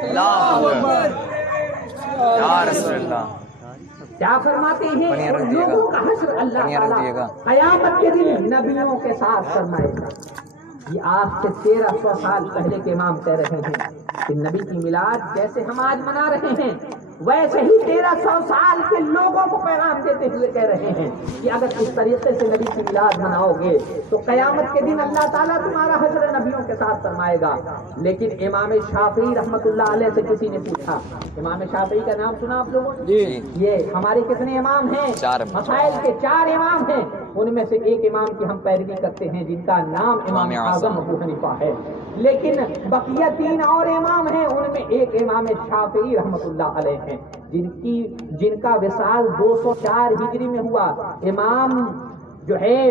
اللہ اکبر یا رسول اللہ۔ کیا فرماتے ہیں؟ بنیا رکھ دیے گا، لوگوں کا حشر اللہ بنیا رکھ دیے گا۔ تعالیٰ قیامت کے دن نبیوں کے ساتھ فرمائے گا۔ یہ آج سے 1300 سال پہلے کے امام کہہ رہے ہیں کہ نبی کی میلاد جیسے ہم آج منا رہے ہیں ویسے ہی 1300 سال کے لوگوں کو پیغام دیتے ہوئے کہہ رہے ہیں کہ اگر اس طریقے سے نبی کی میلاد مناؤ گے تو قیامت کے دن اللہ تعالیٰ تمہارا حشر نبیوں کے ساتھ فرمائے گا۔ لیکن امام شافعی رحمۃ اللہ علیہ سے کسی نے پوچھا، امام شافعی کا نام سنا آپ لوگوں نے؟ جی۔ یہ ہمارے کتنے امام ہیں؟ 4 مسائل کے 4 امام ہیں، ان میں سے ایک امام کی ہم پیروی کرتے ہیں جن کا نام امام اعظم ابو حنیفہ ہے، لیکن بقیہ 3 اور امام ہیں، ان میں ایک امام شافعی رحمۃ اللہ علیہ ہیں جن کا وصال 204 ہجری میں ہوا۔ امام جو ہے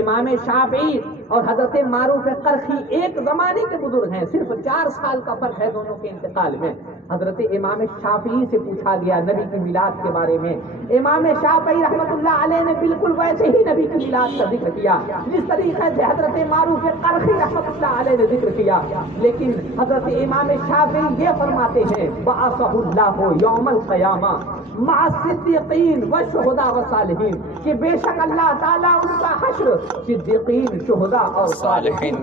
امام شافعی اور حضرت معروف قرخی ایک زمانے کے بزرگ ہیں، صرف 4 سال کا فرق ہے دونوں کے انتقال میں۔ حضرت امام شافعی سے پوچھا گیا نبی کی میلاد کے بارے میں، امام شافعی رحمۃ اللہ علیہ نے بالکل ویسے ہی نبی کی میلاد کا ذکر کیا جس طریقے سے حضرت معروف قرخی رحمۃ اللہ علیہ نے ذکر کیا، لیکن حضرت امام شافعی یہ فرماتے ہیں بعثہ اللہ یوم القیامہ مع الصدیقین والشہداء والصالحین، کہ بے شک اللہ تعالیٰ ان کا حشر صدیقین، شہداء اور صالحین۔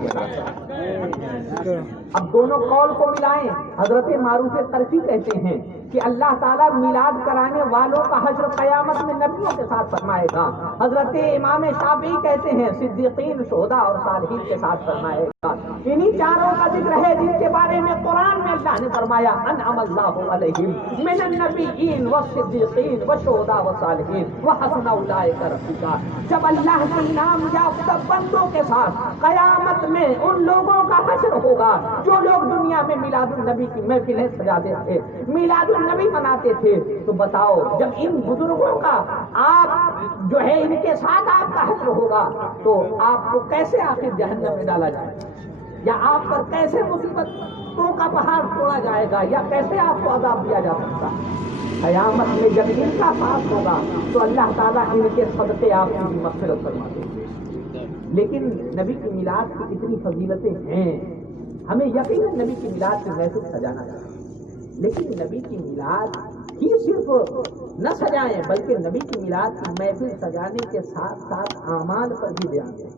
اب دونوں قول کو ملائیں، حضرت معروف قرخی کہتے ہیں کہ اللہ تعالیٰ میلاد کرانے والوں کا حشر قیامت میں نبیوں کے ساتھ فرمائے گا، حضرت امام شافعی کہتے ہیں صدیقین، شہداء اور صالحین کے ساتھ فرمائے گا۔ انہی 4 کا ذکر ہے جن کے بارے میں قرآن میں اللہ نے فرمایا انعم اللہ علیہم من النبیین والصدیقین والشہداء والصالحین وحسن اولئک رفیقا۔ جب اللہ کے نام یافتہ بندوں کے ساتھ قیامت میں ان لوگوں کا حشر ہوگا جو لوگ دنیا میں میلاد النبی کی محفلیں سجاتے تھے، میلاد النبی مناتے تھے، تو بتاؤ جب ان بزرگوں کا آپ جو ہے ان کے ساتھ آپ کا حشر ہوگا تو آپ کو کیسے آخر جہنم میں ڈالا جائے گا، یا آپ پر کیسے مصیبتوں کا پہاڑ توڑا جائے گا، یا کیسے آپ کو عذاب دیا جا سکتا ہے؟ قیامت میں جب ان کا ساتھ ہوگا تو اللہ تعالیٰ ان کے صدقے آپ کی بھی مغفرت فرما دے گا۔ لیکن نبی کی میلاد کی اتنی فضیلتیں ہیں، ہمیں یقین ہے نبی کی میلاد کی محفل سجانا چاہیے، لیکن نبی کی میلاد ہی صرف نہ سجائیں بلکہ نبی کی میلاد کی محفل سجانے کے ساتھ ساتھ اعمال پر بھی دھیان دیں،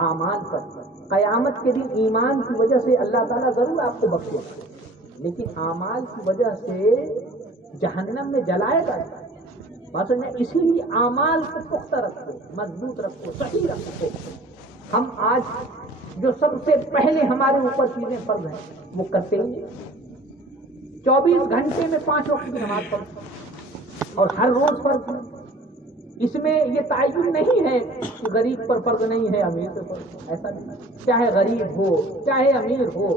اعمال پر۔ قیامت کے دن ایمان کی وجہ سے اللہ تعالیٰ ضرور آپ کو بخشے گا، لیکن اعمال کی وجہ سے جہنم میں جلائے گا۔ بس میں اسی لیے اعمال کو پختہ رکھو، مضبوط رکھو، صحیح رکھو۔ ہم آج جو سب سے پہلے ہمارے اوپر چیزیں فرض ہیں وہ کرتے ہی ہیں۔ 24 گھنٹے میں 5 وقت کی نماز پڑھو اور ہر روز فرض ہے۔ اس میں یہ تعین نہیں ہے کہ غریب پر فرض نہیں ہے، امیر پر فرض، ایسا نہیں۔ چاہے غریب ہو، چاہے امیر ہو،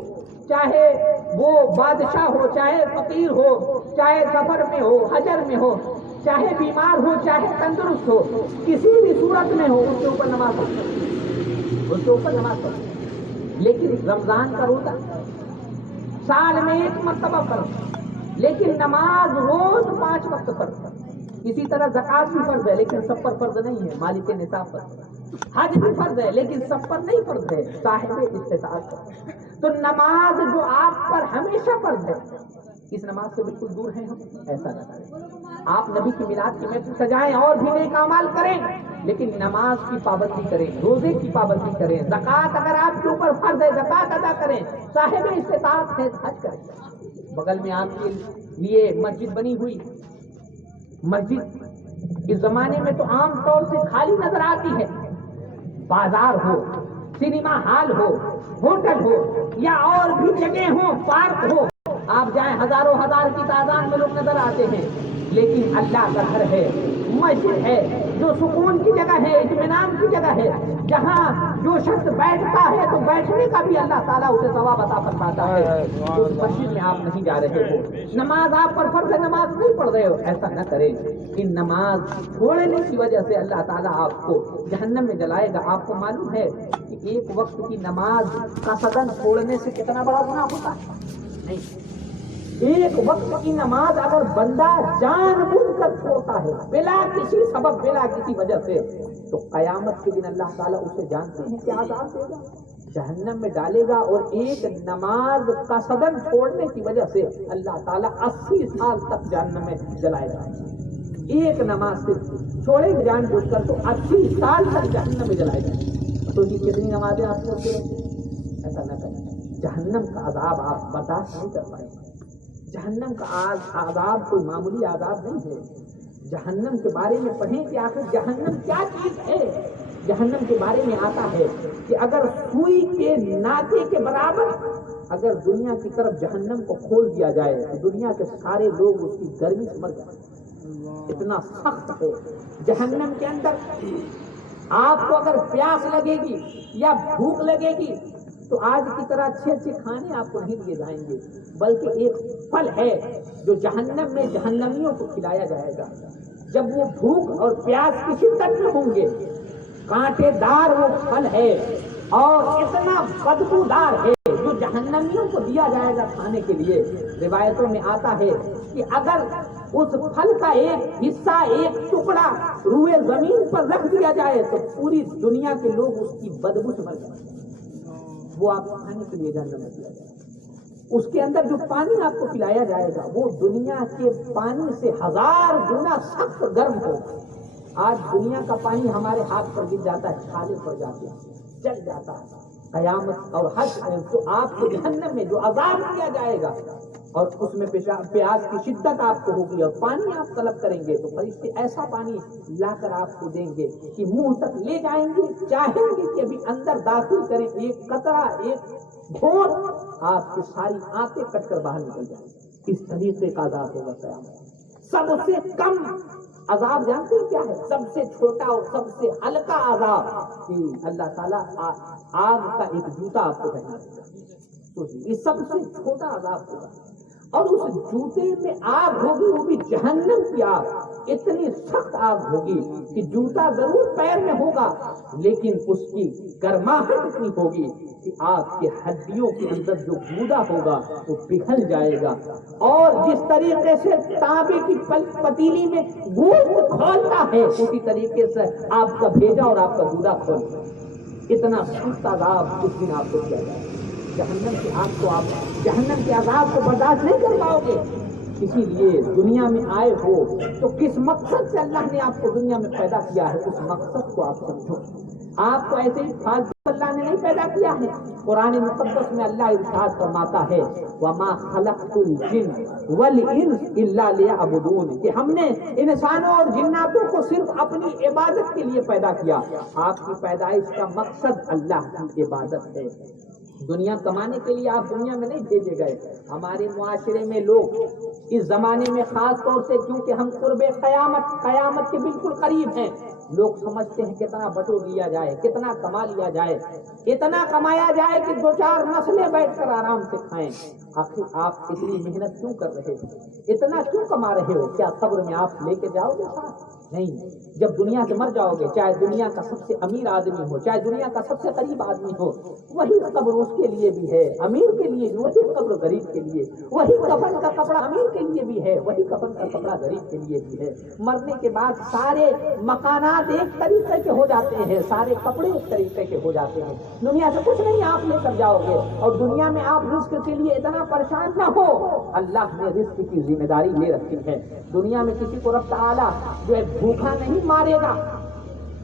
چاہے وہ بادشاہ ہو، چاہے فقیر ہو، چاہے سفر میں ہو، حجر میں ہو، چاہے بیمار ہو، چاہے تندرست ہو، کسی بھی صورت میں ہو اس کے اوپر نماز پڑھو، اس کے اوپر نماز پڑھو۔ لیکن رمضان کا روزہ سال میں 1 مرتبہ فرض، لیکن نماز روز 5 وقت فرض۔ اسی طرح زکوٰۃ بھی فرض ہے لیکن سب پر فرض نہیں ہے، مالک نصاب پر۔ حج بھی فرض ہے لیکن سب پر نہیں فرض ہے، صاحب استطاعت پر۔ تو نماز جو آپ پر ہمیشہ فرض ہے، اس نماز سے بالکل دور ہیں ہم، ایسا نہ کریں۔ آپ نبی کی میلاد کی محفل سجائیں اور بھی نیک اعمال کریں، لیکن نماز کی پابندی کریں، روزے کی پابندی کریں، زکوٰۃ اگر آپ کے اوپر فرض ہے زکوٰۃ ادا کریں، صاحب استطاعت ہے حج کریں۔ بغل میں آپ کے لیے مسجد بنی ہوئی، مسجد اس زمانے میں تو عام طور سے خالی نظر آتی ہے، بازار ہو، سنیما ہال ہو، ہوٹل ہو یا اور بھی جگہ ہو، پارک ہو، آپ جائیں ہزاروں ہزار کی تعداد میں لوگ نظر آتے ہیں، لیکن اللہ کا گھر ہے، مسجد ہے جو سکون کی جگہ ہے، اطمینان کی جگہ ہے، جہاں جو شخص بیٹھتا ہے تو بیٹھنے کا بھی اللہ تعالیٰ اسے ثواب عطا فرماتا ہے۔ اس مسجد میں آپ نہیں جا رہے ہو، نماز آپ پر فرض ہے، نماز نہیں پڑھ رہے ہو، ایسا نہ کریں۔ ان نماز چھوڑنے کی وجہ سے اللہ تعالیٰ آپ کو جہنم میں جلائے گا۔ آپ کو معلوم ہے کہ 1 وقت کی نماز کا قصداً چھوڑنے سے کتنا بڑا گناہ ہوتا ہے؟ نہیں، 1 وقت کی نماز اگر بندہ جان بوجھ کر چھوڑتا ہے بلا کسی سبب، بلا کسی وجہ سے، تو قیامت کے دن اللہ تعالیٰ اسے جانتے ہیں کہ عذاب دے گا، جہنم میں ڈالے گا، اور ایک نماز کا صدر چھوڑنے کی وجہ سے اللہ تعالیٰ 80 سال تک جہنم میں جلائے گا. ایک نماز صرف چھوڑے جان بوجھ کر تو 80 سال تک جہنم میں جلائے گا. تو یہ کتنی نمازیں آپ پڑھتے ہیں؟ ایسا نہ کریں. جہنم کا عذاب آپ برداشت نہیں کر پائیں گے. جہنم کا عذاب کوئی معمولی عذاب نہیں ہے. جہنم کے بارے میں پڑھیں کہ آخر جہنم کیا چیز ہے. جہنم کے بارے میں آتا ہے کہ اگر سوئی کے ناکے کے برابر اگر دنیا کی طرف جہنم کو کھول دیا جائے تو دنیا کے سارے لوگ اس کی گرمی سے مر جائیں. اتنا سخت ہے جہنم کے اندر. آپ کو اگر پیاس لگے گی یا بھوک لگے گی تو آج کی طرح اچھے اچھے کھانے آپ کو نہیں دیے جائیں گے، بلکہ ایک پھل ہے جو جہنم میں جہنمیوں کو کھلایا جائے گا. جب وہ بھوک اور پیاس کی شدت میں ہوں گے، کانٹے دار وہ پھل ہے اور اتنا بدبودار ہے جو جہنمیوں کو دیا جائے گا کھانے کے لیے. روایتوں میں آتا ہے کہ اگر اس پھل کا ایک حصہ، ایک ٹکڑا روئے زمین پر رکھ دیا جائے تو پوری دنیا کے لوگ اس کی بدبو سے مر جائیں گے. وہ آپ کھانے کے لیے جہنم میں دیا جائے گا. اس کے اندر جو پانی آپ کو پلایا جائے گا وہ دنیا کے پانی سے 1000 گنا سخت گرم ہوگا. آج دنیا کا پانی ہمارے ہاتھ پر گر جاتا ہے، چھالے پڑ جاتے ہیں، جل جاتا ہے. قیامت اور حشر تو آپ کو جہنم میں جو عذاب کیا جائے گا اور اس میں پیاس کی شدت آپ کو ہوگی اور پانی آپ طلب کریں گے تو فرشتے ایسا پانی لا کر آپ کو دیں گے کہ منہ تک لے جائیں گے، چاہیں گے کہ ابھی اندر داخل کریں. ایک قطرہ، ایک گھونٹ آپ کی ساری آنتیں کٹ کر باہر نکل جائیں گے. اس طریقے کا عذاب ہوگا قیامت. سب سے کم عذاب جانتے ہیں کیا ہے؟ سب سے چھوٹا اور سب سے ہلکا عذاب کہ اللہ تعالیٰ آگ کا ایک جوتا آپ کو پہنا دے گا. یہ سب سے چھوٹا عذاب ہوگا. اور اس جوتے میں آگ ہوگی، وہ بھی جہنم کی آگ. اتنی سخت آگ ہوگی کہ جوتا ضرور پیر میں ہوگا لیکن اس کی گرماہٹ اتنی ہوگی کہ آپ کے ہڈیوں کے اندر جو گودا ہوگا وہ پگھل جائے گا. اور جس طریقے سے تانبے کی پتیلی میں گوشت کھولتا ہے اسی طریقے سے آپ کا بھیجا اور آپ کا گودا کھولتا ہے. اتنا سخت عذاب اس دن آپ کو کیا جائے گا. جہنم کی آگ کو، آپ جہنم کے عذاب کو برداشت نہیں کر پاؤ گے. اسی لیے دنیا میں آئے ہو تو کس مقصد سے اللہ نے آپ کو دنیا میں پیدا کیا ہے اس مقصد کو آپ سمجھو. آپ کو ایسے ہی فالتو اللہ نے نہیں پیدا کیا ہے. قرآن مقدس میں اللہ ارشاد فرماتا ہے وَمَا خَلَقْتُ الْجِنَّ وَالْإِنسَ إِلَّا لِيَعْبُدُونِ کہ ہم نے انسانوں اور جناتوں کو صرف اپنی عبادت کے لیے پیدا کیا. آپ کی پیدائش کا مقصد اللہ کی عبادت ہے. دنیا کمانے کے لیے آپ دنیا میں نہیں بھیجے گئے. ہمارے معاشرے میں لوگ اس زمانے میں خاص طور سے کیونکہ ہم قرب قیامت کے بالکل قریب ہیں، لوگ سمجھتے ہیں کتنا بٹور لیا جائے، کتنا کما لیا جائے، اتنا کمایا جائے کہ 2-4 نسلیں بیٹھ کر آرام سے کھائیں. آخر آپ اتنی محنت کیوں کر رہے ہو؟ اتنا کیوں کما رہے ہو؟ کیا قبر میں آپ لے کے جاؤ گے ساتھ؟ نہیں. جب دنیا سے مر جاؤ گے، چاہے دنیا کا سب سے امیر آدمی ہو، چاہے دنیا کا سب سے غریب آدمی ہو، وہی قبر اس کے لیے بھی ہے، امیر کے لیے بھی وہی قبر غریب کے لیے. وہی کفن کا کپڑا امیر کے لیے بھی ہے، وہی کفن کا کپڑا غریب کے لیے بھی ہے. مرنے کے بعد سارے مکانات ایک طریقے کے ہو جاتے ہیں، سارے کپڑے ایک طریقے کے ہو جاتے ہیں. دنیا سے کچھ نہیں آپ لے کر جاؤ گے. اور دنیا میں آپ رزق کے لیے اتنا پریشان نہ ہو. اللہ نے رزق کی ذمہ داری لے رکھی ہے. دنیا میں کسی کو رب تعالیٰ جو ہے بھوکا نہیں مارے گا،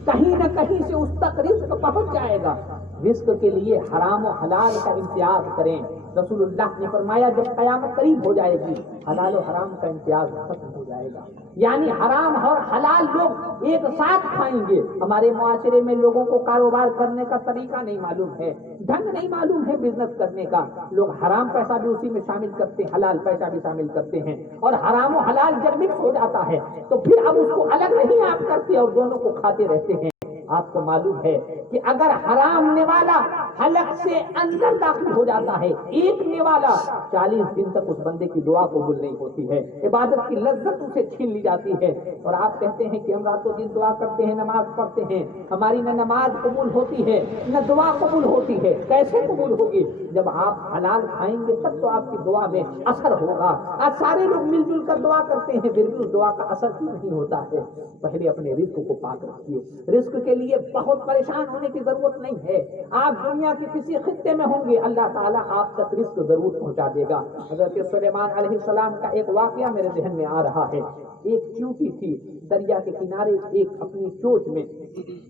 کہیں نہ کہیں سے اس تک رزق پہنچ جائے گا. رزق کے لیے حرام و حلال کا امتیاز کریں. رسول اللہ نے فرمایا جب قیامت قریب ہو جائے گی حلال و حرام کا امتیاز ختم ہو جائے گا. یعنی حرام اور حلال لوگ ایک ساتھ کھائیں گے. ہمارے معاشرے میں لوگوں کو کاروبار کرنے کا طریقہ نہیں معلوم ہے، ڈھنگ نہیں معلوم ہے بزنس کرنے کا. لوگ حرام پیسہ بھی اسی میں شامل کرتے ہیں، حلال پیسہ بھی شامل کرتے ہیں. اور حرام و حلال جب مکس ہو جاتا ہے تو پھر اب اس کو الگ نہیں آپ کرتے اور دونوں کو کھاتے رہتے ہیں. آپ کو معلوم ہے کہ اگر حرام نوالا حلق سے اندر داخل ہو جاتا ہے، ایک نوالا 40 دن تک اس بندے کی دعا قبول نہیں ہوتی ہے، عبادت کی لذت اسے چھین لی جاتی ہے. اور آپ کہتے ہیں کہ ہم راتوں دن دعا کرتے ہیں، نماز پڑھتے ہیں، ہماری نہ نماز قبول ہوتی ہے نہ دعا قبول ہوتی ہے. کیسے قبول ہوگی؟ جب آپ حلال کھائیں گے تب تو آپ کی دعا میں اثر ہوگا. آج سارے لوگ مل جل کر دعا کرتے ہیں، پھر بھی اس دعا کا اثر کیوں نہیں ہوتا ہے؟ پہلے اپنے رزق کو پاک رکھیے. رزق کے لیے بہت پریشان ہونا پوچھنے کی ضرورت نہیں ہے. آپ دنیا کے کسی خطے میں ہوں گے, اللہ تعالیٰ آپ تک رزق ضرور پہنچا دے گا. حضرت سلیمان علیہ السلام کا ایک واقعہ میرے ذہن میں آ رہا ہے. ایک چیونٹی تھی دریا کے کنارے, ایک اپنی چوچ میں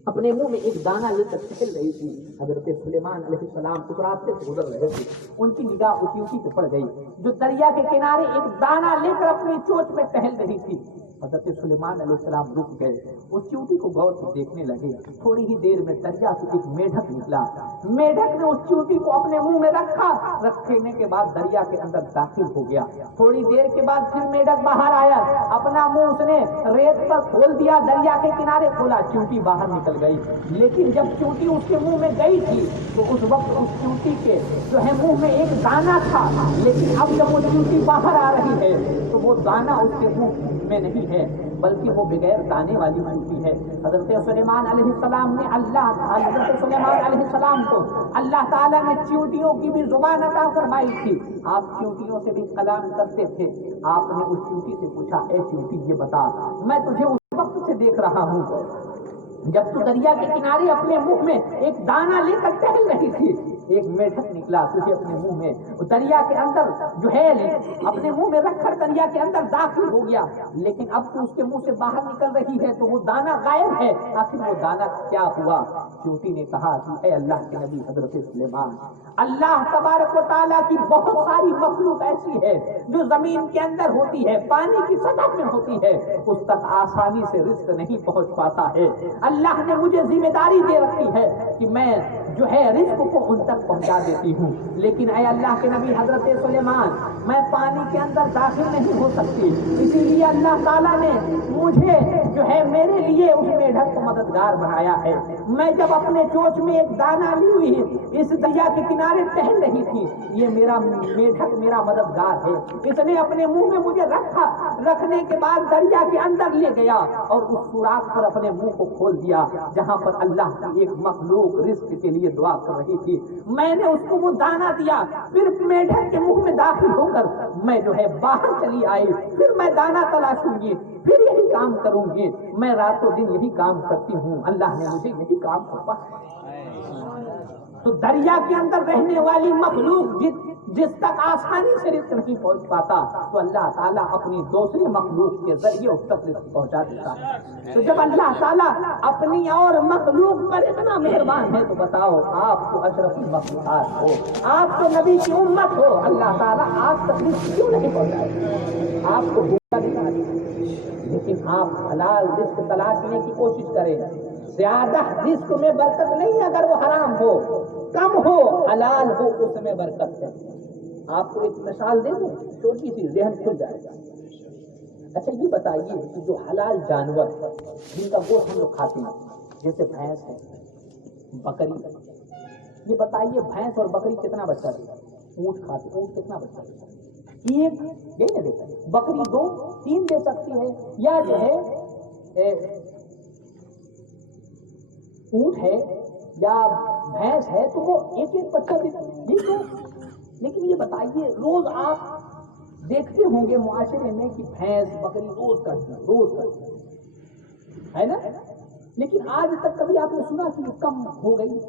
اپنے منہ میں ایک دانہ لے کر ٹہل رہی تھی. حضرت سلیمان علیہ السلام اس راستے سے گزر رہے تھے, ان کی نگاہ اس چیونٹی پہ پڑ گئی جو دریا کے کنارے ایک دانہ لے کر اپنی چوچ میں ٹہل رہی تھی. حضرت سلیمان علیہ السلام رک گئے, اس چیونٹی کو غور سے دیکھنے لگے. تھوڑی ہی دیر میں دریا سے ایک میڈک نکلا. میڈک نے اس چیونٹی کو اپنے منہ میں رکھا, رکھنے کے بعد دریا کے اندر داخل ہو گیا. تھوڑی دیر کے بعد پھر میڈک باہر آیا, اپنا منہ اس نے ریت پر کھول دیا, دریا کے کنارے کھولا, چیونٹی باہر نکل گئی. لیکن جب چیونٹی اس کے منہ میں گئی تھی تو اس وقت اس چیونٹی کے جو ہے منہ میں ایک دانہ تھا, لیکن اب جب وہ چیونٹی باہر آ رہی ہے تو وہ دانہ اس کے منہ میں نہیں ہے, بلکہ وہ بغیر دانے والی چیونٹی ہے. حضرت سلیمان علیہ السلام نے حضرت سلیمان علیہ السلام کو اللہ تعالیٰ نے چیونٹیوں کی بھی زبان عطا فرمائی تھی. آپ چیونٹیوں سے بھی کلام کرتے تھے. آپ نے اس چیونٹی سے پوچھا, اے چیونٹی یہ بتا, میں تجھے اس وقت سے دیکھ رہا ہوں جب تو دریا کے کنارے اپنے منہ میں ایک دانہ لے کر ٹہل رہی تھی. ایک میڈک نکلا تجھے اپنے منہ میں دریا کے اندر جو ہے اپنے منہ میں رکھ کر دریا کے اندر داخل ہو گیا, لیکن اب تو اس کے منہ سے باہر نکل رہی ہے تو وہ دانہ غائب ہے. آخر وہ دانہ کیا ہوا؟ چیونٹی نے کہا کہ اے اللہ کے نبی حضرت سلیمان, اللہ تبارک و تعالیٰ کی بہت ساری مخلوق ایسی ہے جو زمین کے اندر ہوتی ہے, پانی کی سطح میں ہوتی ہے, اس تک آسانی سے رزق نہیں پہنچ پاتا ہے. اللہ نے مجھے ذمہ داری دے رکھی ہے کہ میں جو ہے رزق کو ان تک پہنچا دیتی ہوں. لیکن اے اللہ کے نبی حضرت سلیمان, میں پانی کے اندر داخل نہیں ہو سکتی, اسی لیے اللہ تعالیٰ نے مجھے جو ہے میرے لیے اس میڈک کو مددگار بنایا ہے. میں جب اپنے چوچ میں ایک دانہ لی ہوئی اس دریا کے کنارے ٹہل رہی تھی, یہ میرا میڈک میرا مددگار ہے. اس نے اپنے منہ میں مجھے رکھا, رکھنے کے بعد دریا کے اندر لے گیا اور اس سوراخ پر اپنے منہ کو کھول دیا جہاں پر اللہ کی ایک مخلوق رزق کے لیے دعا کر رہی تھی. میں نے اس کو وہ دانہ دیا, پھر میڈک کے منہ میں داخل ہو کر میں جو ہے باہر چلی آئی. پھر میں دانہ تلاشوں گی, پھر یہی کام کروں گی. میں راتوں دن یہی کام کرتی ہوں, اللہ نے مجھے یہی کام کروا. تو دریا کے اندر رہنے والی مخلوق جس تک آسانی سے رزق نہیں پہنچ پاتا, تو اللہ تعالیٰ اپنی دوسری مخلوق کے ذریعے اس تک رزق پہنچا دیتا ہے. تو جب اللہ تعالیٰ اپنی اور مخلوق پر اتنا مہربان ہے تو بتاؤ, آپ تو اشرف المخلوقات ہو, آپ تو نبی کی امت ہو, اللہ تعالیٰ آپ تک رزق کیوں نہیں پہنچائے؟ آپ کو بھوکا نہیں, لیکن آپ حلال رزق تلاشنے کی کوشش کریں. زیادہ رزق میں برکت نہیں, اگر وہ حرام ہو, کم ہو, حلال ہو, اس میں برکت ہے. آپ کو ایک مثال دے دوں چھوٹی سی, ذہن کھل جائے گا. اچھا یہ بتائیے کہ جو حلال جانور جن کا گوشت ہم لوگ کھاتے ہیں, جیسے بھینس ہے, بکری ہے, یہ بتائیے بھینس اور بکری کتنا بچہ دیتا ہے؟ اونٹ کھاتے, اونٹ کتنا بچہ دیتا ہے؟ ایک نہیں دیتا ہے. بکری 2 3 دے سکتی ہے, یا جو ہے اونٹ ہے یا بھینس ہے تو وہ ایک بچہ دیتا ہے. لیکن یہ بتائیے روز آپ دیکھتے ہوں گے معاشرے میں کہ بھینس بکری روز کرتی ہے نا, لیکن آج تک کبھی آپ نے سنا کہ کم ہو گئی,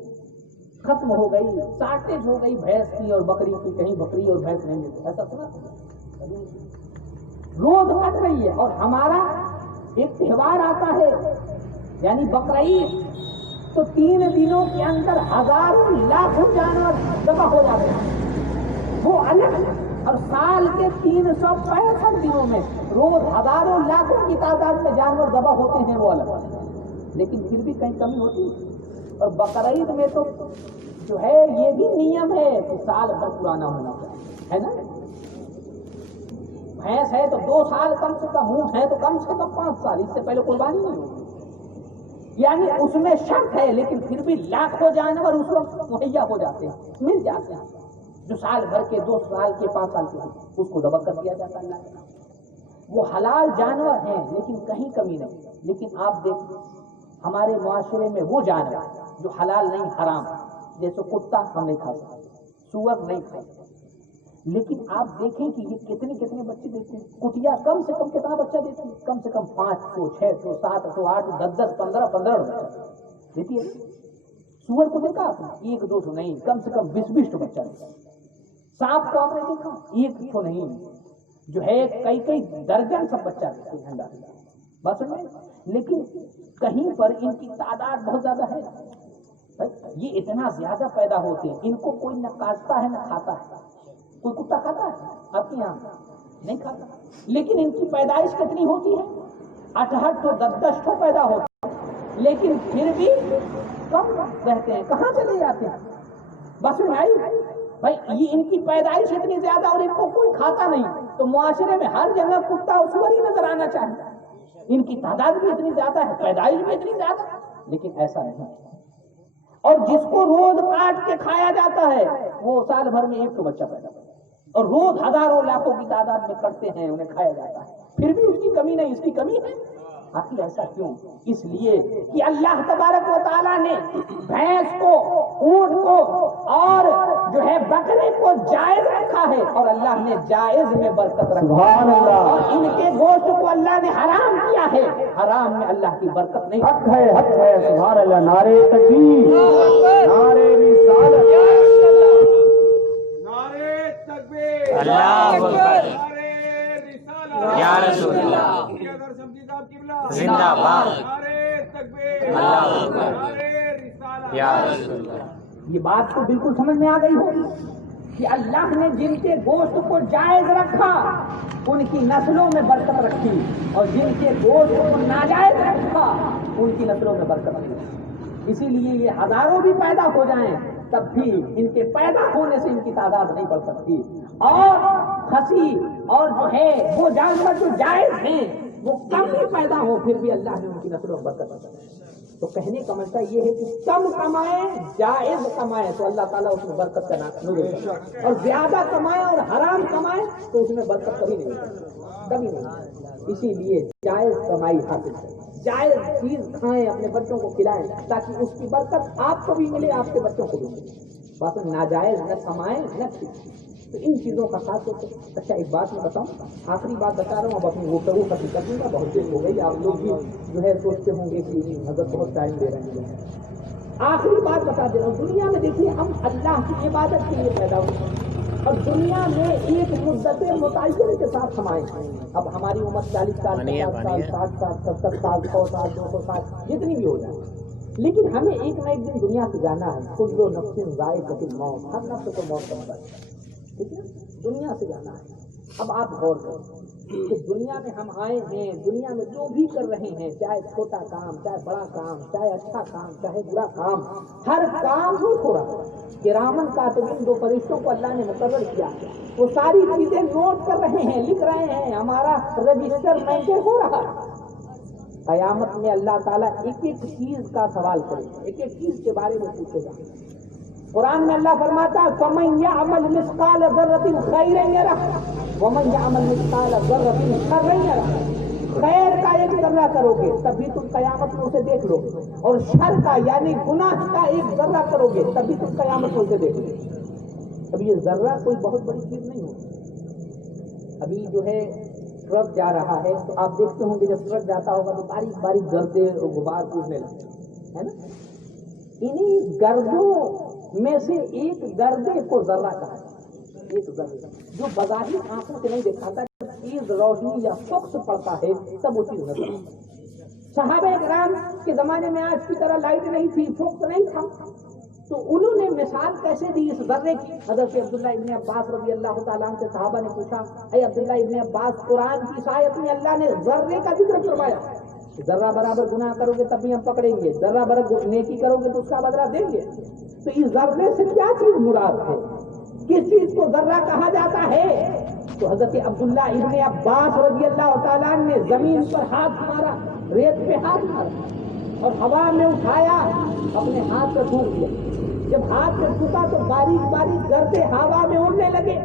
ختم ہو گئی, شارٹیج ہو گئی بھینس کی اور بکری کی, کہیں بکری اور بھینس نہیں ملتی, ایسا سنا؟ روز کٹ رہی ہے. اور ہمارا ایک تہوار آتا ہے یعنی بقرعید, تو 3 دنوں کے اندر ہزاروں لاکھوں جانور ذبح ہو جاتے ہیں, وہ الگ. اور سال کے 365 دنوں میں روز ہزاروں لاکھوں کی تعداد میں جانور ذبح ہوتے ہیں, وہ الگ. لیکن پھر بھی کہیں کمی ہوتی ہے. اور بقرعید میں تو جو ہے یہ بھی نیم ہے کہ سال بھر پرانا ہونا چاہیے, ہے نا. بھینس ہے تو 2 سال کم سے کم, اونٹ ہے تو کم سے کم 5 سال, اس سے پہلے قربانی نہیں ہوگی. یعنی اس میں شرط ہے, لیکن پھر بھی لاکھوں جانور اس وقت مہیا ہو جاتے ہیں, مل جاتے ہیں. جو سال بھر کے 2 سال کے 5 سال کے اس کو ذبح کر دیا جاتا ہے. وہ حلال جانور ہیں لیکن کہیں کمی نہیں. لیکن آپ دیکھیں ہمارے معاشرے میں وہ جانور جو حلال نہیں حرام, جیسے کتا ہم نہیں کھا سکتے, سور نہیں کھا سکتے, لیکن آپ دیکھیں کہ یہ کتنے بچے دیتے ہیں. کٹیا کم سے کم کتنا بچہ دیتی ہے؟ کم سے کم 500 600 700 8 10 15 بچہ دیتی ہے. سور کو دیکھا آپ نے؟ ایک دو تو نہیں، کم سے کم 20-20 بچہ دیکھا۔ سانپ کو آپ نے دیکھا؟ ایک تو نہیں، جو ہے کئی درجن سب بچہ دیکھتے ہیں انداز بس میں، لیکن کہیں پر ان کی تعداد بہت زیادہ ہے۔ یہ اتنا زیادہ پیدا ہوتے ہیں، ان کو کوئی نہ کاٹتا ہے نہ کھاتا ہے۔ کوئی کتا کھاتا ہے آپ کے یہاں؟ نہیں کھاتا، لیکن ان کی پیدائش کتنی ہوتی ہے؟ 8 تو 10 تو پیدا ہوتے ہیں، لیکن پھر بھی کم رہتے ہیں، کہاں چلے جاتے ہیں؟ بس میں آئی بھائی، یہ ان کی پیدائش اتنی زیادہ اور ان کو کوئی کھاتا نہیں، تو معاشرے میں ہر جگہ کتا اور سور ہی نظر آنا چاہیے۔ ان کی تعداد بھی اتنی زیادہ ہے، پیدائش بھی اتنی زیادہ، لیکن ایسا نہیں۔ اور جس کو روز کاٹ کے کھایا جاتا ہے وہ سال بھر میں 1 بچہ پیدا کرتا ہے، اور روز ہزاروں لاکھوں کی تعداد میں کرتے ہیں، انہیں کھایا جاتا ہے، پھر بھی اس کی کمی نہیں۔ اس کی کمی ہے آخر ایسا کیوں؟ اس لیے کہ اللہ تبارک و تعالیٰ نے بھینس کو، اونٹ کو اور جو ہے بکرے کو جائز رکھا ہے، اور اللہ نے جائز میں برکت رکھا ہے، اور ان کے گوشت کو اللہ نے حرام کیا ہے، حرام میں اللہ کی برکت نہیں۔ حق ہے، حق ہے، سبحان اللہ، نعرے تکبیر، نعرے رسالت، نعرے تکبیر، اللہ اکبر، نعرے رسالت، یا رسول اللہ، زندہ باد، نعرے تکبیر، اللہ اکبر، نعرے رسالت، یا رسول اللہ۔ یہ بات تو بالکل سمجھ میں آ گئی ہوگی کہ اللہ نے جن کے گوشت کو جائز رکھا ان کی نسلوں میں برکت رکھی، اور جن کے گوشت کو ناجائز رکھا ان کی نسلوں میں برکت رکھی۔ اسی لیے یہ ہزاروں بھی پیدا ہو جائیں تب بھی ان کے پیدا ہونے سے ان کی تعداد نہیں بڑھ سکتی، اور خسی اور جو ہے وہ جانور جو جائز ہیں وہ کم ہی پیدا ہو، پھر بھی اللہ نے ان کی نسلوں میں برکت رکھی۔ تو کہنے کا مطلب یہ ہے کہ کم کمائیں، جائز کمائیں تو اللہ تعالیٰ اس میں برکت کا نور دیتا ہے، اور زیادہ کمائیں اور حرام کمائیں تو اس میں برکت کبھی نہیں ہوتی، کبھی نہیں۔ اسی لیے جائز کمائی حاصل کریں، جائز چیز کھائیں، اپنے بچوں کو کھلائیں تاکہ اس کی برکت آپ کو بھی ملے، آپ کے بچوں کو بھی ملے۔ بس ناجائز نہ کمائیں نہ کھلائیں، تو ان چیزوں کا خاص طور سے۔ اچھا ایک بات میں بتاؤں، آخری بات بتا رہا ہوں، اب اپنی گفتگو ختم کر دوں گا، بہت دیر ہو گئی، آپ لوگ بھی جو ہے سوچتے ہوں گے کہ حضرت بہت ٹائم دے رہے ہیں۔ آخری بات بتا دے رہا ہوں، دنیا میں دیکھیے ہم اللہ کی عبادت کے لیے پیدا ہوئے اور دنیا میں ایک مدت متعین کے ساتھ ہم آئے ہیں۔ اب ہماری عمر 40 سال، 50 سال، 60 سال، 70 سال، 100 سال، 200 سال، جتنی بھی ہو جائے، لیکن ہمیں ایک نہ ایک دن دنیا سے جانا ہے۔ کل نفس ذائقۃ الموت، ہر نفس کو موت کا پتہ ہے، ٹھیک ہے، دنیا سے جانا ہے۔ اب آپ غور کریں کہ دنیا میں ہم آئے ہیں، دنیا میں جو بھی کر رہے ہیں، چاہے چھوٹا کام، چاہے بڑا کام، چاہے اچھا کام، چاہے برا کام، ہر کام ہی ہو رہا ہے۔ کرامن کاتبین 2 فرشتوں کو اللہ نے مقرر کیا، وہ ساری چیزیں نوٹ کر رہے ہیں، لکھ رہے ہیں، ہمارا رجسٹر مینٹین ہو رہا ہے۔ قیامت میں اللہ تعالیٰ ایک ایک چیز کا سوال کرے گا، ایک ایک چیز کے بارے میں پوچھے گا۔ قرآن میں اللہ فرماتا ہے فَمَن يَعْمَلْ مِثْقَالَ ذَرَّةٍ خَيْرًا يَرَهُ وَمَن يَعْمَلْ مِثْقَالَ ذَرَّةٍ شَرًّا يَرَهُ۔ خیر کا ایک ذرہ کرو گے تب بھی تم قیامت میں اسے دیکھ لو گے، اور شر کا یعنی گناہ کا ایک ذرہ کرو گے تب بھی تم قیامت میں اسے دیکھ لو گے۔ اب یہ ذرہ کوئی بہت بڑی چیز نہیں ہوتی۔ ابھی جو ہے ٹرک جا رہا ہے تو آپ دیکھتے ہوں گے جب ٹرک جاتا ہوگا تو باریک باریک گردے اور غبار اڑنے لگتے ہیں، ہے نا؟ انہی گردوں میں سے ایک گردے کو ذرہ کہا ہے، ایک ذرہ جو بظاہر آنکھوں سے نہیں دکھاتا، تیز روشنی یا فوکس پڑتا ہے تب وہ چیز نظر آتی ہے۔ صحابہ کرام کے زمانے میں آج کی طرح لائٹ نہیں تھی، فوکس نہیں تھا، تو انہوں نے مثال کیسے دی اس ذرے کی؟ حضرت عبداللہ ابن عباس رضی اللہ تعالیٰ عنہ سے صحابہ نے پوچھا، اے عبداللہ ابن عباس، قرآن کی اس آیت میں اللہ نے ذرے کا ذکر فرمایا، ذرہ برابر گناہ کرو گے تب بھی ہم پکڑیں گے، ذرہ برابر نیکی کرو گے تو اس کا بدلہ دیں گے، تو اس ذرے سے کیا چیز مراد ہے؟ کس چیز کو ذرہ کہا جاتا ہے؟ تو حضرت عبداللہ ابن عباس رضی اللہ تعالیٰ عنہ نے زمین پر ہاتھ مارا، ریت پہ ہاتھ مارا اور ہوا میں اٹھایا، اپنے ہاتھ سے پھونک دیا۔ جب ہاتھ سے پھونکا تو باریک باریک گردے ہوا میں اڑنے لگے۔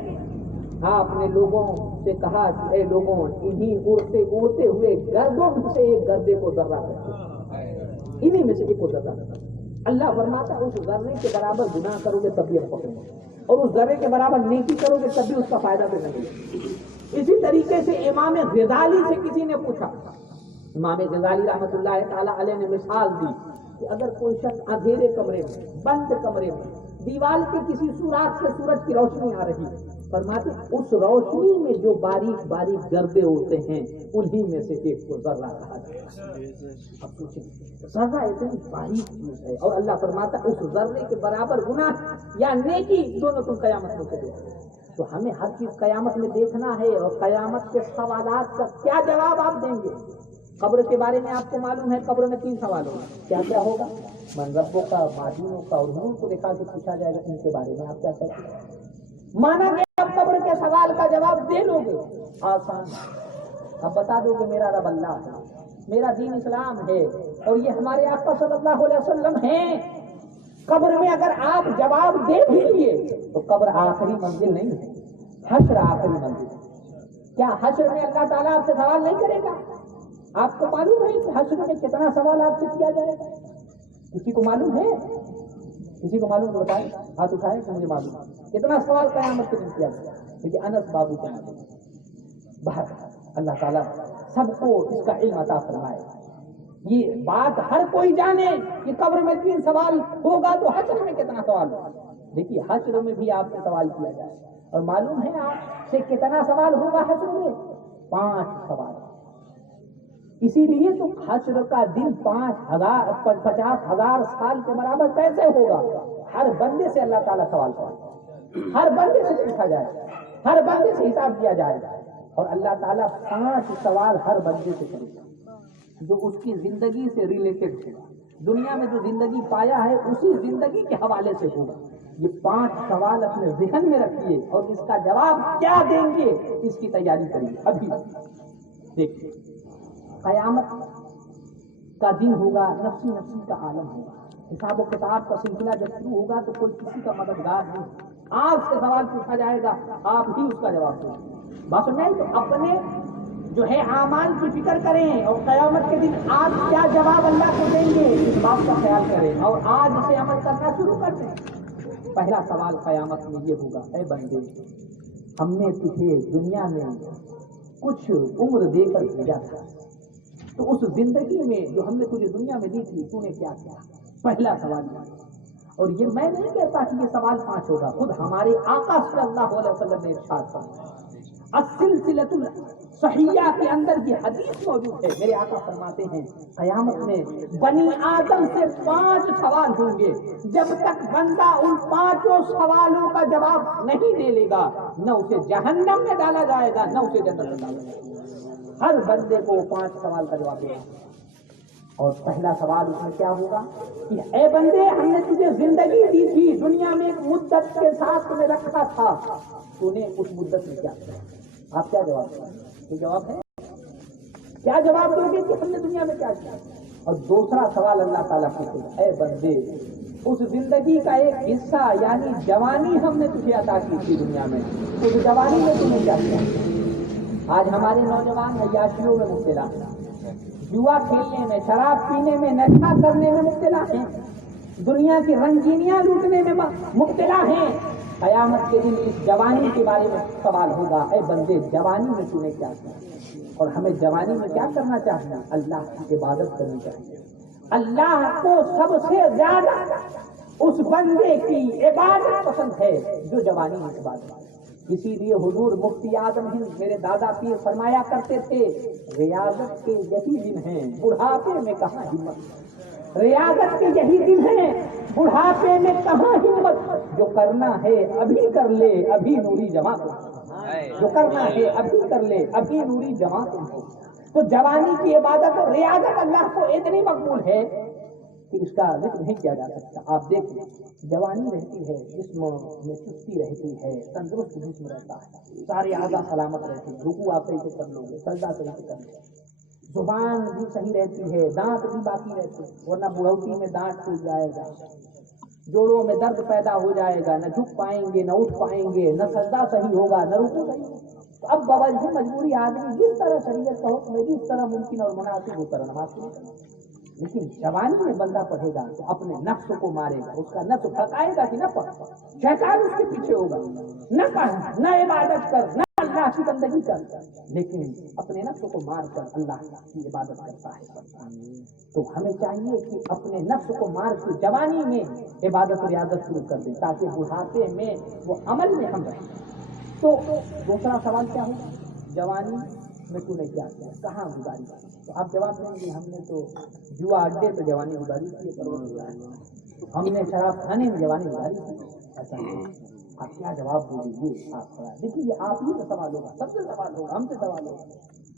آپ نے لوگوں سے کہا کہ اے لوگوں، انہی اڑتے ہوئے گردوں میں سے ایک گردے کو ذرہ کرو، انہی میں سے ایک کو ذرہ کرو۔ اللہ فرماتا ہے اس ذرے کے برابر گناہ کرو گے تب بھی ہم پکڑیں گے، اور اس ذرے کے برابر نیکی کرو گے تب بھی اس کا فائدہ تو نہیں۔ اسی طریقے سے امام غزالی سے کسی نے پوچھا امام غزالی رحمۃ اللہ تعالی علیہ نے مثال دی کہ اگر کوئی شخص اندھیرے کمرے میں، بند کمرے میں، دیوار کے کسی سوراخ سے سورج کی روشنی آ رہی، فرماتے اس روشنی میں جو باریک باریک گردے ہوتے ہیں انہی میں سے ایک کو ذرہ کہا جاتا ہے۔ اب سوچیں، ذرہ اتنی باریک چیز ہے اور اللہ فرماتا ہے اس ذرے کے برابر گناہ یا نیکی دونوں تم قیامت میں کرو۔ تو ہمیں ہر چیز قیامت میں دیکھنا ہے، اور قیامت کے سوالات کا کیا جواب آپ دیں گے؟ قبر کے بارے میں آپ کو معلوم ہے، قبر میں 3 سوال ہوگا، کیا کیا ہوگا؟ من ربوں کا، مادینوں کا، اور حضور کو دکھا کے پوچھا جائے گا ان کے بارے میں آپ کیا کہتے ہیں؟ مانا گے اب قبر کے سوال کا جواب دے لو گے، آسان، اب بتا دو کہ میرا رب اللہ ہے، میرا دین اسلام ہے، اور یہ ہمارے آقا صلی اللہ علیہ وسلم ہیں۔ قبر میں اگر آپ جواب دے بھی لیے تو قبر آخری منزل نہیں ہے، حشر آخری منزل۔ کیا حشر میں اللہ تعالیٰ آپ سے سوال نہیں کرے گا؟ آپ کو معلوم ہے کہ حشر میں کتنا سوال آپ سے کیا جائے گا؟ کسی کو معلوم ہے؟ کسی کو معلوم تو بتائیں، ہاتھ اٹھائیں کہ مجھے معلوم ہے کتنا سوال قیامت کے دن کیا جائے گا۔ لیکن انس بابو کا باہر اللہ تعالیٰ سب کو اس کا علم عطا فرمائے۔ یہ بات ہر کوئی جانے کہ قبر میں 3 سوال ہوگا تو حشر میں کتنا سوال ہوگا۔ دیکھیے حشر میں بھی آپ سے سوال کیا جائے، اور معلوم ہے آپ سے کتنا سوال ہوگا حشر میں؟ 5 سوال۔ اسی لیے تو حشر کا دن 50,000 سال کے برابر کیسے ہوگا؟ ہر بندے سے اللہ تعالیٰ سوال کرے، ہر بندے سے پوچھا جائے گا، ہر بندے سے حساب کیا جائے گا، اور اللہ تعالیٰ 5 سوال ہر بندے سے کرے گا جو اس کی زندگی سے ریلیٹڈ ہوگا، دنیا میں جو زندگی پایا ہے اسی زندگی کے حوالے سے ہوگا۔ یہ 5 سوال اپنے ذہن میں رکھیے، اور اس کا جواب کیا دیں گے اس کی تیاری کریے۔ ابھی دیکھیے، قیامت کا دن ہوگا، نفسی نفسی کا عالم ہوگا، حساب و کتاب کا سلسلہ جب شروع ہوگا تو کوئی کسی کا مددگار نہیں، آپ سے سوال پوچھا جائے گا، آپ ہی اس کا جواب دیں گے۔ بات سنیں تو اپنے جو ہے اعمال کی فکر کریں، اور قیامت کے دن آپ کیا جواب اللہ کو دیں گے اس بات کا خیال کریں، اور آج اسے عمل کرنا شروع کر دیں۔ پہلا سوال قیامت میں یہ ہوگا، اے بندے، ہم نے تجھے دنیا میں کچھ عمر دے کر بھیجا تھا، تو اس زندگی میں جو ہم نے تجھے دنیا میں دی تھی تو نے کیا کیا؟ پہلا سوال یہ، اور یہ میں نہیں کہتا کہ یہ سوال 5 ہوگا، خود ہمارے آقا صلی اللہ علیہ وسلم نے ارشاد فرمایا، السلسلۃ الصحیحہ کے اندر یہ حدیث موجود ہے، میرے آقا فرماتے ہیں قیامت میں بنی آدم سے 5 سوال ہوں گے، جب تک بندہ ان 5 سوالوں کا جواب نہیں دے لے گا نہ اسے جہنم میں ڈالا جائے گا نہ اسے جنت میں ڈالا جائے گا۔ ہر بندے کو 5 سوال کا جواب دے گا، اور پہلا سوال اس میں کیا ہوگا کہ اے بندے، ہم نے تجھے زندگی دی تھی، دنیا میں ایک مدت کے ساتھ تمہیں رکھا تھا، تو نے اس مدت میں کیا کیا؟ آپ کیا جواب دیں؟ یہ جواب ہے؟ کیا جواب دو گے کہ ہم نے دنیا میں کیا کیا؟ اور دوسرا سوال اللہ تعالیٰ پوچھے گا، اے بندے، اس زندگی کا ایک حصہ یعنی جوانی ہم نے تجھے عطا کی تھی دنیا میں، اس جوانی میں تم نے کیا کیا؟ آج ہمارے نوجوان عیاشیوں میں مبتلا ہیں، جوا کھیلنے میں، شراب پینے میں، نشہ کرنے میں مبتلا ہیں، دنیا کی رنگینیاں لوٹنے میں مبتلا ہیں۔ قیامت کے دن اس جوانی کے بارے میں سوال ہوگا، اے بندے، جوانی میں تم نے کیا کیا؟ اور ہمیں جوانی میں کیا کرنا چاہیے؟ اللہ کی عبادت کرنی چاہیے۔ اللہ کو سب سے زیادہ اس بندے کی عبادت پسند ہے جو جوانی میں عبادت ہے۔ اسی لیے حضور مفتی اعظم ہند میرے دادا پیر فرمایا کرتے تھے، ریاضت کے یہی دن ہیں، بڑھاپے میں کہاں ہمت، ریاضت کے یہی دن ہیں، بڑھاپے میں کہاں ہمت، جو کرنا ہے ابھی کر لے، ابھی نوری جمع کر، جو کرنا ہے ابھی کر لے، ابھی نوری جمع کر۔ تو جوانی کی عبادت اور ریاضت اللہ کو اتنی مقبول ہے کہ اس کا ذکر نہیں کیا جا سکتا۔ آپ دیکھیں، جوانی رہتی ہے، جسم میں چستی رہتی ہے، تندرست جسم رہتا ہے، سارے اعضاء سلامت رہتے ہیں، رکوع آپ صحیح سے کر لو گے، سجدہ صحیح سے کر لو گے، زبان بھی صحیح رہتی ہے، دانت بھی باقی رہتے ہیں، ورنہ بڑھوتی میں دانت ٹوٹ جائے گا، جوڑوں میں درد پیدا ہو جائے گا، نہ جھک پائیں گے، نہ اٹھ پائیں گے، نہ سجدہ صحیح ہوگا، نہ رکوع صحیح ہوگا۔ تو اب بوجہ مجبوری آدمی جس طرح شریعت کا حکم ہے، جس طرح ممکن اور مناسب اس طرح نماز شروع کرے، لیکن جوانی میں بندہ پڑھے گا تو اپنے نفس کو مارے گا، اس کا نفس پھکائے گا کہ نہ پڑھ، شیطان اس کے پیچھے ہوگا، نہ پڑھ، نہ عبادت کر، نہ اللہ اللہ کی بندگی کر لیکن اپنے نفس کو مار کر اللہ کی عبادت کرتا ہے. تو ہمیں چاہیے کہ اپنے نفس کو مار کے جوانی میں عبادت و ریاضت شروع کر دیں تاکہ بڑھاپے میں وہ عمل میں ہم رہیں. تو دوسرا سوال کیا ہو؟ جوانی میں تو نے کیا کیا، کہاں گزاری؟ تو آپ جواب دیں گے ہم نے تو جوا اڈے پہ جوانی گزاری تھی، ہم نے شراب خانے میں جوانی گزاری تھی. ایسا نہیں. آپ کیا جواب دیں گے یہ آپ تھوڑا دیکھیے، یہ آپ ہی کا سوال ہوگا، سب سے سوال ہوگا، ہم سے سوال ہوگا.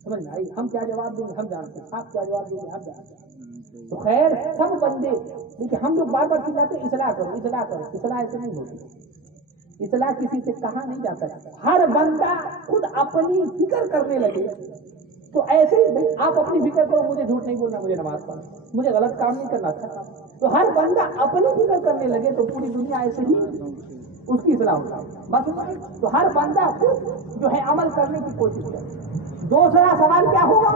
سمجھ میں آئی؟ ہم کیا جواب دیں گے ہم جانتے ہیں، آپ کیا جواب دیں گے ہم جانتے ہیں. تو خیر سب بندے دیکھیے، ہم لوگ بار بار چلاتے ہیں اصلاح کرو اصلاح کرو، اصلاح ایسے نہیں ہوتی. اصلاح کسی سے کہا نہیں جاتا. ہر بندہ خود اپنی فکر کرنے لگے تو ایسے ہی آپ اپنی فکر کرو، مجھے جھوٹ نہیں بولنا، مجھے نماز پڑھنا، مجھے غلط کام نہیں کرنا تھا. تو ہر بندہ اپنی فکر کرنے لگے تو پوری دنیا ایسے ہی اس کی اصلاح ہوگا بس. تو ہر بندہ خود جو ہے عمل کرنے کی کوشش کرے. دوسرا سوال کیا ہوگا؟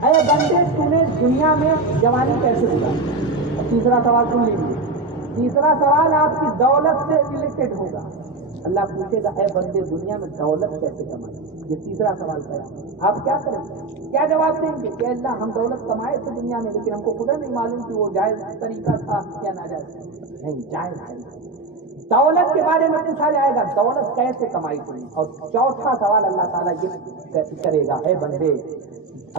اے بندے تو نے دنیا میں جوانی کیسے گزاری؟ تیسرا سوال سن لیجیے. تیسرا سوال آپ کی دولت سے ریلیٹڈ ہوگا. اللہ پوچھے گا اے بندے دنیا میں دولت کیسے کمائی؟ یہ تیسرا سوال ہے. آپ کیا کریں گے؟ کیا جواب دیں گے کہ اللہ ہم دولت کمائے تھے دنیا میں لیکن ہم کو خدا نہیں معلوم کہ وہ جائز طریقہ تھا یا ناجائز؟ نہیں، جائز طریقہ. دولت کے بارے میں پوچھا جائے گا دولت کیسے کمائی تھی. اور چوتھا سوال اللہ تعالیٰ یہ کرے گا اے بندے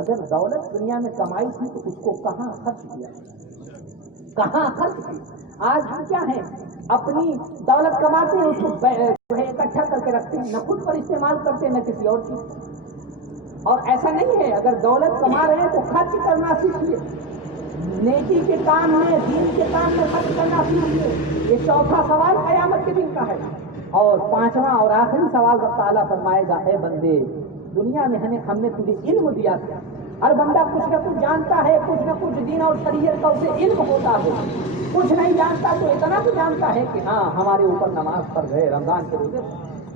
اگر دولت دنیا میں کمائی تھی تو اس کو کہاں خرچ کیا، کہاں خرچ کی؟ آج ہم کیا ہیں، اپنی دولت کماتے ہیں اس کو جو ہے اکٹھا کر کے رکھتے ہیں، نہ خود پر استعمال کرتے ہیں نہ کسی اور چیز. اور ایسا نہیں ہے، اگر دولت کما رہے ہیں تو خرچ کرنا سیکھیے، نیکی کے کام میں دین کے کام میں خرچ کرنا سیکھیے. یہ چوتھا سوال قیامت کے دن کا ہے. اور پانچواں اور آخری سوال رب تعالیٰ فرمائے گا اے بندے دنیا میں ہم نے تجھے علم دیا تھا. ہر بندہ کچھ نہ کچھ جانتا ہے، کچھ نہ کچھ دین اور شریعت کا اسے علم ہوتا ہے. کچھ نہیں جانتا تو اتنا تو جانتا ہے کہ ہاں ہمارے اوپر نماز پڑھ گئے، رمضان کے روزے،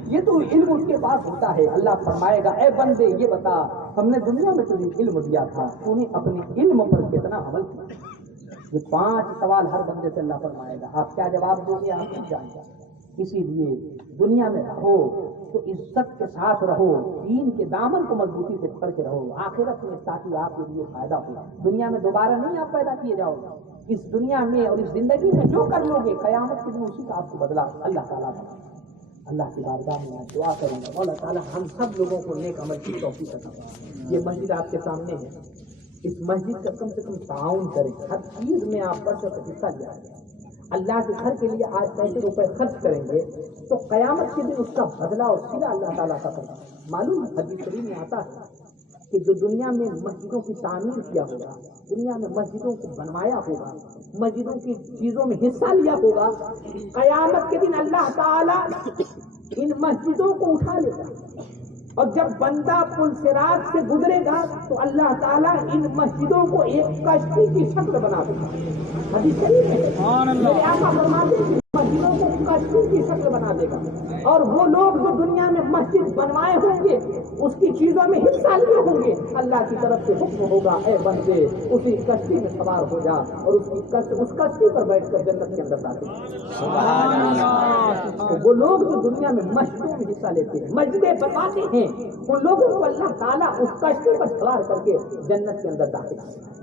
یہ تو علم اس کے پاس ہوتا ہے. اللہ فرمائے گا اے بندے یہ بتا ہم نے دنیا میں تجھے علم دیا تھا، تو نے اپنے علم پر کتنا عمل کیا؟ یہ 5 سوال ہر بندے سے اللہ فرمائے گا. آپ کیا جواب دو گے آپ نہیں جانتے. اسی لیے دنیا میں رہو تو عزت کے ساتھ رہو، دین کے دامن کو مضبوطی سے پکڑ کے رہو آخرت میں تاکہ آپ کے لیے فائدہ ہو. دنیا میں دوبارہ نہیں آپ پیدا کیے جاؤ گے. اس دنیا میں اور اس زندگی میں جو کر لو گے قیامت کے دن اسی کا آپ کو بدلا اللہ تعالیٰ کا. اللہ کی بارگاہ میں دعا کروں گا اللہ تعالیٰ ہم سب لوگوں کو نیک عمل کی توفیق عطا فرمائے. یہ مسجد آپ کے سامنے ہے، اس مسجد کا کم سے کم تعاون کریں، ہر چیز میں آپ بڑھ چڑھ کر حصہ لیا ہے. اللہ کے گھر کے لیے آج 35 روپے خرچ کریں گے تو قیامت کے دن اس کا بدلہ اور سلا اللہ تعالیٰ کا کرے. معلوم ہے حدیث شریف میں آتا ہے کہ جو دنیا میں مسجدوں کی تعمیر کیا ہوگا، دنیا میں مسجدوں کو بنوایا ہوگا، مسجدوں کی چیزوں میں حصہ لیا ہوگا، قیامت کے دن اللہ تعالیٰ ان مسجدوں کو اٹھا لے گا. اور جب بندہ پل صراط سے گزرے گا تو اللہ تعالیٰ ان مسجدوں کو ایک کشتی کی شکل بنا دے گا. حدیث شریف میں میرے آقا فرماتے ہیں مسجدوں کو کشتی کی شکل بنا دے گا. اور وہ لوگ جو دنیا میں مسجد بنوائے ہوں گے اس کی چیزوں میں حصہ لیے ہوں گے، اللہ کی طرف سے حکم ہوگا اے بندے اسی کشتی میں سوار ہو جا اور اس کشتی پر بیٹھ کر جنت کے اندر داخل ہو. تو وہ لوگ جو دنیا میں مسجدوں میں حصہ لیتے ہیں، مسجدیں بنواتے ہیں، ان لوگوں کو اللہ تعالیٰ اس کشتی پر سوار کر کے جنت کے اندر داخل کرتا ہے.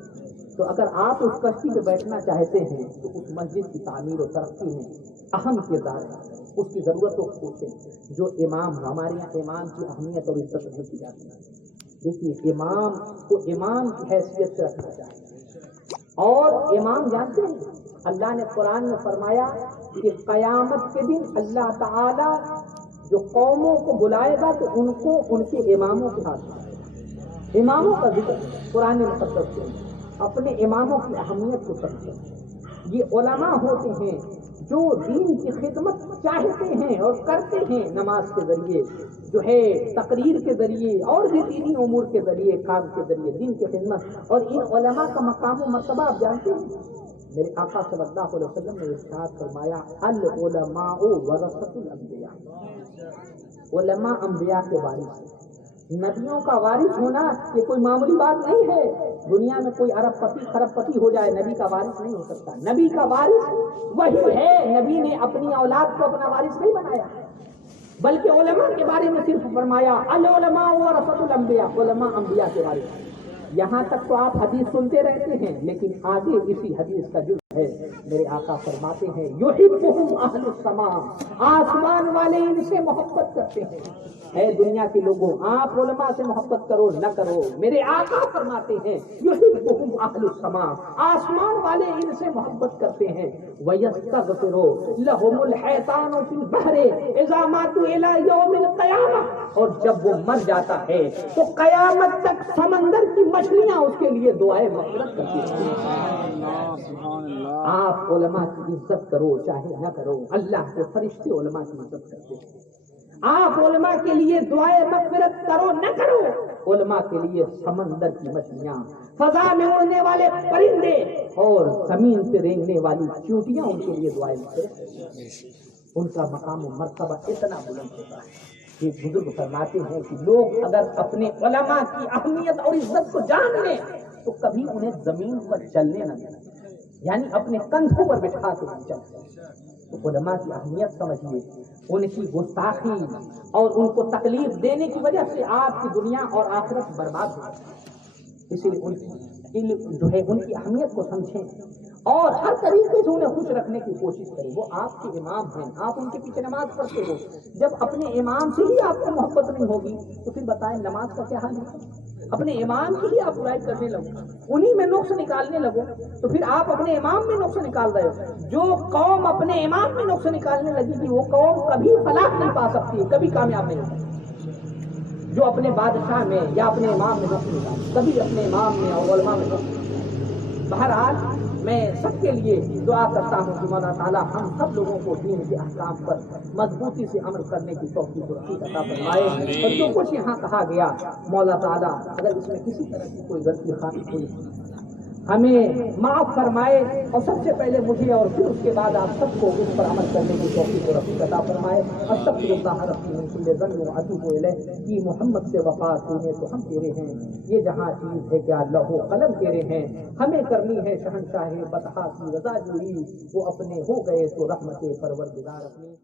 تو اگر آپ اس کشتی پہ بیٹھنا چاہتے ہیں تو اس مسجد کی تعمیر و ترقی میں اہم کردار ہے. اس کی ضرورتوں کو پوچھیں. جو امام ہمارے یہاں امام کی اہمیت اور عزت نہیں کی جاتی ہے. دیکھیے امام کو امام کی حیثیت سے رکھنا چاہیے. اور امام جانتے ہیں اللہ نے قرآن میں فرمایا کہ قیامت کے دن اللہ تعالیٰ جو قوموں کو بلائے گا تو ان کو ان کے اماموں کے ہاتھ اماموں کا ذکر قرآن مقدس سے اپنے اماموں کی اہمیت کو سمجھیں. یہ علماء ہوتے ہیں جو دین کی خدمت چاہتے ہیں اور کرتے ہیں، نماز کے ذریعے جو ہے تقریر کے ذریعے اور بھی دینی امور کے ذریعے کام کے ذریعے دین کی خدمت. اور ان علماء کا مقام و مرتبہ آپ جانتے ہیں. میرے آقا صلی اللہ علیہ وسلم نے ارشاد فرمایا العلماء ورثۃ الانبیاء. علماء انبیاء کے وارث ہیں. نبیوں کا وارث ہونا یہ کوئی معمولی بات نہیں ہے. دنیا میں کوئی ارب پتی خرب پتی ہو جائے نبی کا وارث نہیں ہو سکتا. نبی کا وارث وہی ہے. نبی نے اپنی اولاد کو اپنا وارث نہیں بنایا. بلکہ علماء کے بارے میں صرف فرمایا العلماء ورثۃ الانبیاء، علماء انبیاء کے بارے میں۔ یہاں تک تو آپ حدیث سنتے رہتے ہیں، لیکن آگے اسی حدیث کا جزء ہے، میرے آقا فرماتے ہیں یحبہم اہل السماء، آسمان والے ان سے محبت کرتے ہیں۔ اے دنیا کے لوگوں، آپ علماء سے محبت کرو نہ کرو، میرے آقا فرماتے ہیں یحبہم اہل السماء، آسمان والے ان سے محبت کرتے ہیں۔ ویستغفر لہم الحیتان فی البحر اذا ماتوا الی یوم القیامہ، اور جب وہ مر جاتا ہے تو قیامت تک سمندر کی مچھلیاں اس کے لیے دعائیں مغفرت کرتی ہیں۔ آپ علماء کی عزت کرو چاہے نہ کرو، اللہ کے فرشتے علماء کی عزت کرتے ہیں۔ آپ علماء کے لیے دعائیں مغفرت کرو نہ کرو، علماء کے لیے سمندر کی مچھلیاں، فضا میں اڑنے والے پرندے اور زمین پہ رینگنے والی چیونٹیاں ان کے لیے دعائیں مغفرت کرتی ہیں۔ ان کا مقام و مرتبہ اتنا بلند ہوتا ہے کہ بزرگ فرماتے ہیں کہ لوگ اگر اپنے علماء کی اہمیت اور عزت کو جان لیں تو کبھی انہیں زمین پر چلنے نہ دیں، یعنی اپنے کندھوں پر بٹھا کے چلتے۔ تو علماء کی اہمیت سمجھیے، ان کی گستاخی اور ان کو تکلیف دینے کی وجہ سے آپ کی دنیا اور آخرت برباد ہو جاتی ہے۔ اسی لیے ان کی علم جو ہے ان کی اہمیت کو سمجھیں اور ہر طریقے سے انہیں خوش رکھنے کی کوشش کریں۔ وہ آپ کے امام ہیں، آپ ان کے پیچھے نماز پڑھتے ہو، جب اپنے امام سے ہی آپ کو محبت نہیں ہوگی تو پھر بتائیں نماز کا کیا حال ہے؟ اپنے امام کی ہی آپ برائی کرنے لگو، انہی میں نقص نکالنے لگو تو پھر آپ اپنے امام میں نقص نکال رہے ہو۔ جو قوم اپنے امام میں نقص نکالنے لگی تھی وہ قوم کبھی فلاح نہیں پا سکتی، کبھی کامیاب نہیں ہو سکتی۔ جو اپنے بادشاہ میں یا اپنے امام میں نقص نکال، کبھی اپنے امام میں اور علماء میں نقص نکال۔ بہرحال میں سب کے لیے دعا کرتا ہوں کہ مولا تعالیٰ ہم سب لوگوں کو دین کے احکام پر مضبوطی سے عمل کرنے کی توفیق و رفیق عطا فرمائے، اور جو کچھ یہاں کہا گیا مولا تعالیٰ اگر اس میں کسی طرح کی کوئی غلطی خامی ہوئی ہمیں معاف فرمائے، اور سب سے پہلے مجھے اور پھر اس کے بعد آپ سب کو اس پر عمل کرنے کی توفیق و رفیق عطا فرمائے۔ استغفر اللہ ربی من کل ذنب واتوب الیہ، کہ محمد سے وفا سنے تو ہم تیرے ہیں، یہ جہاں چیز ہے کیا اللہ و قلم تیرے ہیں، ہمیں کرنی ہے شہنشاہ بطحا کی رضا جوئی، وہ اپنے ہو گئے تو رحمت پروردگار اپنی۔